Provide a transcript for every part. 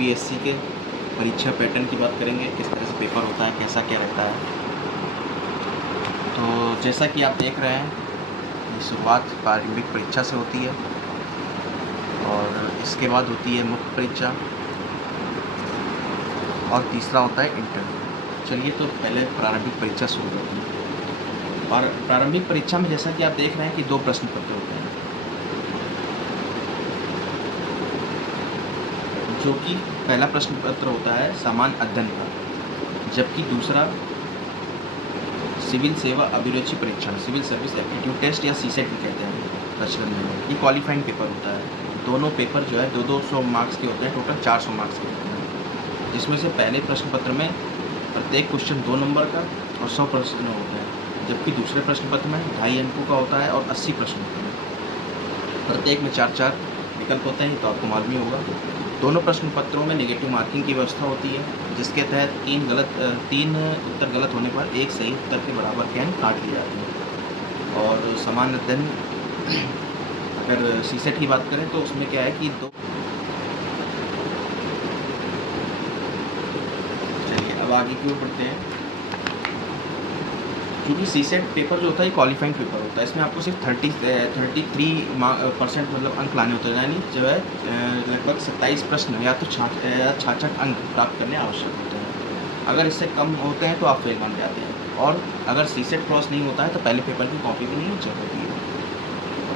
UPSC के परीक्षा pattern की बात करेंगे, किस तरह से पेपर होता है, कैसा क्या रहता है। तो जैसा कि आप देख रहे हैं, ये शुरुआत प्रारंभिक परीक्षा से होती है और इसके बाद होती है मुख्य परीक्षा और तीसरा होता है इंटरव्यू। चलिए तो पहले प्रारंभिक परीक्षा शुरू करते हैं। और प्रारंभिक परीक्षा में जैसा कि आप देख रहे हैं कि 2 प्रश्न पत्र होते हैं, जो कि पहला प्रश्न पत्र होता है सामान्य अध्ययन का, जबकि दूसरा सिविल सेवा अभिरुचि परीक्षण, सिविल सर्विस एप्टीट्यूड टेस्ट या सीसेट भी कहते हैं प्रचलन में। ये क्वालिफाइंग पेपर होता है। दोनों पेपर जो है 200 मार्क्स के होते हैं, टोटल 400 मार्क्स के होते हैं, जिसमें से पहले प्रश्न पत्र में प्रत्येक क्वेश्चन 2 नंबर का और 100 प्रश्न होते हैं, जबकि दूसरे प्रश्न पत्र में 2.5 अंकों का होता है और 80 प्रश्न होते हैं। प्रत्येक में 4-4 विकल्प होते हैं, तो आपको मालूम ही होगा। दोनों प्रश्न पत्रों में नेगेटिव मार्किंग की व्यवस्था होती है, जिसके तहत 3 उत्तर गलत होने पर 1 सही उत्तर के बराबर के अंक काट लिए जाते हैं। और सामान्य अध्ययन, अगर सीसेट की बात करें तो उसमें क्या है कि चलिए अब आगे की ओर बढ़ते हैं। क्योंकि सीसेट पेपर जो होता है क्वालिफाइंग पेपर होता है, इसमें आपको सिर्फ 33% मतलब अंक लाने होते हैं, यानी जो है लगभग 27 प्रश्न या तो 66 अंक प्राप्त करने आवश्यक होते हैं। अगर इससे कम होते हैं तो आप फेल मान जाते हैं, और अगर सीसेट क्रॉस नहीं होता है तो पहले पेपर की कॉपी भी नहीं चल होती है।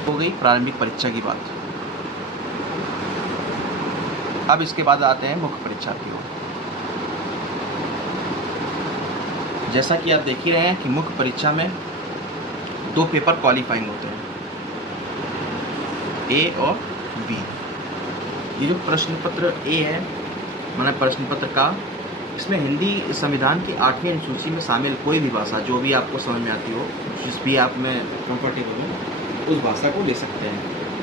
हो गई प्रारंभिक परीक्षा की बात। अब इसके बाद आते हैं मुख्य परीक्षा की ओर। जैसा कि आप देख ही रहे हैं कि मुख्य परीक्षा में 2 पेपर क्वालिफाइंग होते हैं, ए और बी। ये जो प्रश्न पत्र ए है, माना प्रश्न पत्र का, इसमें हिंदी संविधान की 8वीं अनुसूची में शामिल कोई भी भाषा जो भी आपको समझ में आती हो, जिस भी आप में कंफर्टेबल हो, उस भाषा को ले सकते हैं।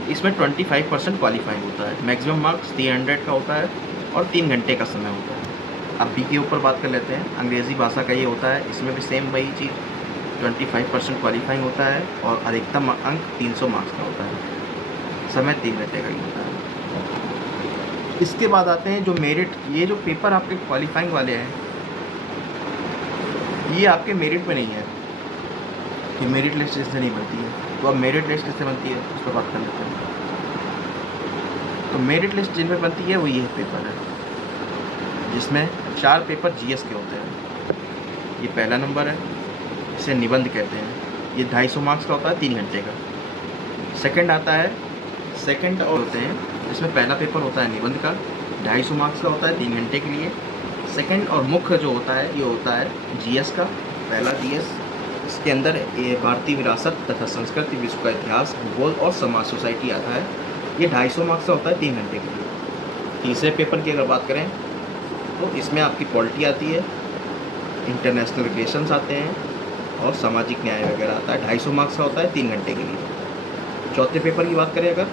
इसमें 25% क्वालिफाइंग होता है। मैक्सिमम मार्क्स 300 का होता है और 3 घंटे का समय होता है। अब बी के ऊपर बात कर लेते हैं। अंग्रेज़ी भाषा का ये होता है, इसमें भी सेम वही चीज़, 25% क्वालिफाइंग होता है और अधिकतम अंक 300 मार्क्स का होता है। समय 3 घंटे का ही होता है। इसके बाद आते हैं जो मेरिट, ये जो पेपर आपके क्वालिफाइंग वाले हैं, ये आपके मेरिट पे नहीं है, ये मेरिट लिस्ट इससे नहीं बनती है। तो अब मेरिट लिस्ट किससे बनती है उस पर बात कर लेते हैं। तो मेरिट लिस्ट जिन पर बनती है वो ये पेपर है, जिसमें 4 पेपर जीएस के होते हैं। ये पहला नंबर है, इसे निबंध कहते हैं। ये 250 मार्क्स का होता है, 3 घंटे का। सेकंड आता है, सेकंड और होते हैं, इसमें पहला पेपर होता है निबंध का, 250 मार्क्स का होता है, 3 घंटे के लिए। सेकंड और मुख्य जो होता है ये होता है जीएस का, पहला जीएस। इसके अंदर ये भारतीय विरासत तथा संस्कृति, विश्व का इतिहास, भूगोल और समाज सोसाइटी आता है। ये 250 मार्क्स का होता है, 3 घंटे के लिए। तीसरे पेपर की अगर बात करें तो इसमें आपकी पॉलिटी आती है, इंटरनेशनल रिलेशंस आते हैं और सामाजिक न्याय वगैरह आता है। 250 मार्क्स का होता है, 3 घंटे के लिए। चौथे पेपर की बात करें अगर,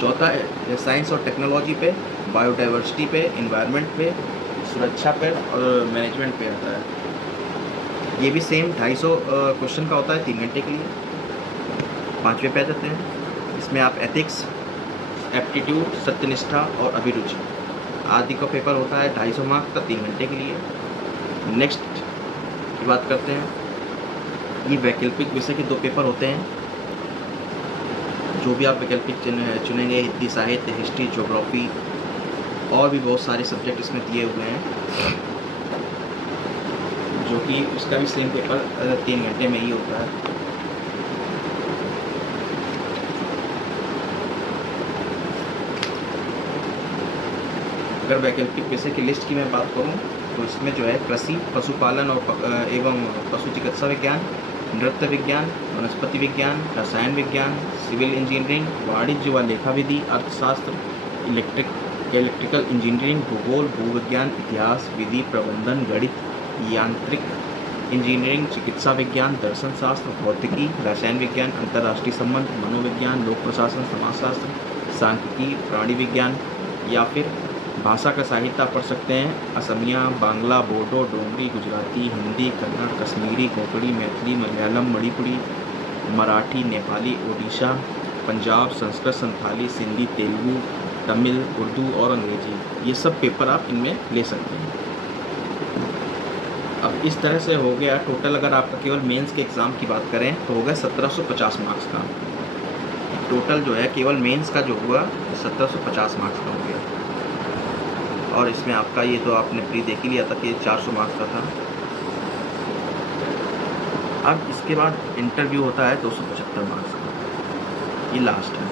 चौथा है साइंस और टेक्नोलॉजी पे, बायोडाइवर्सिटी पे, इन्वायरमेंट पे, सुरक्षा पे और मैनेजमेंट पे आता है। ये भी सेम 250 क्वेश्चन का होता है, 3 घंटे के लिए। 5वें पे आ जाते हैं, इसमें आप एथिक्स, एप्टीट्यूड, सत्यनिष्ठा और अभिरुचि आदि का पेपर होता है, 250 मार्क्स का, 3 घंटे के लिए। नेक्स्ट की बात करते हैं, ये वैकल्पिक विषय के 2 पेपर होते हैं। जो भी आप वैकल्पिक चुनेंगे, हिंदी साहित्य, हिस्ट्री, ज्योग्राफी और भी बहुत सारे सब्जेक्ट इसमें दिए हुए हैं, जो कि उसका भी सेम पेपर 3 घंटे में ही होता है। अगर वैकल्पिक विषय की लिस्ट की मैं बात करूं तो इसमें जो है कृषि, पशुपालन और एवं पशु चिकित्सा विज्ञान, नृत्य विज्ञान, वनस्पति विज्ञान, रसायन विज्ञान, सिविल इंजीनियरिंग, वाणिज्य व लेखा विधि, अर्थशास्त्र, इलेक्ट्रिकल इंजीनियरिंग, भूगोल, भूविज्ञान, इतिहास, विधि, प्रबंधन, गणित, यांत्रिक इंजीनियरिंग, चिकित्सा विज्ञान, दर्शन शास्त्र, भौतिकी, रसायन विज्ञान, अंतर्राष्ट्रीय संबंध, मनोविज्ञान, लोक प्रशासन, समाजशास्त्र, सांख्यिकी, प्राणी विज्ञान, या फिर भाषा का साहित्य आप पढ़ सकते हैं। असमिया, बांग्ला, बोडो, डोगरी, गुजराती, हिंदी, कन्नड़, कश्मीरी, कोंकणी, मैथिली, मलयालम, मणिपुरी, मराठी, नेपाली, ओडिशा, पंजाब, संस्कृत, संथाली, सिंधी, तेलुगु, तमिल, उर्दू और अंग्रेजी, ये सब पेपर आप इनमें ले सकते हैं। अब इस तरह से हो गया टोटल। अगर आपका केवल मेंस के एग्ज़ाम की बात करें तो हो गया 1750 मार्क्स का। टोटल जो है केवल मेंस का जो हुआ 1750 मार्क्स का हो गया। और इसमें आपका ये तो आपने प्री देख ही लिया था कि 400 मार्क्स का था। अब इसके बाद इंटरव्यू होता है 275 मार्क्स का, ये लास्ट है।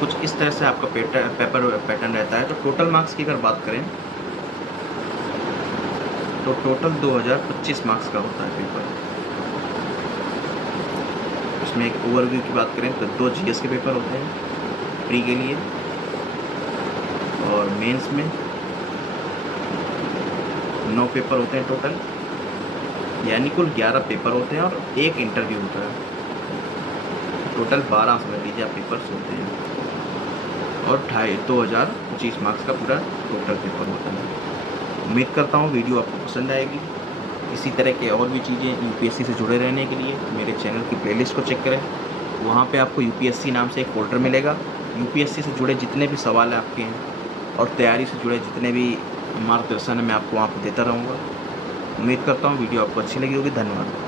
कुछ इस तरह से आपका पेपर पैटर्न रहता है। तो टोटल मार्क्स की अगर बात करें तो टोटल 2025 मार्क्स का होता है पेपर। इसमें एक ओवरव्यू की बात करें तो 2 जीएस के पेपर होते हैं प्री के लिए, और मेंस में 9 पेपर होते हैं टोटल, यानी कुल 11 पेपर होते हैं और 1 इंटरव्यू होता है। टोटल 12 समझ लीजिए आप पेपर्स होते हैं, और 2025 मार्क्स का पूरा टोटल पेपर होता है। उम्मीद करता हूँ वीडियो आपको पसंद आएगी। इसी तरह के और भी चीज़ें यूपीएससी से जुड़े रहने के लिए मेरे चैनल की प्लेलिस्ट को चेक करें। वहाँ पे आपको यूपीएससी नाम से एक फोल्डर मिलेगा। यूपीएससी से जुड़े जितने भी सवाल आपके हैं और तैयारी से जुड़े जितने भी मार्गदर्शन है मैं आपको वहाँ पर देता रहूँगा। उम्मीद करता हूँ वीडियो आपको अच्छी लगी होगी। धन्यवाद।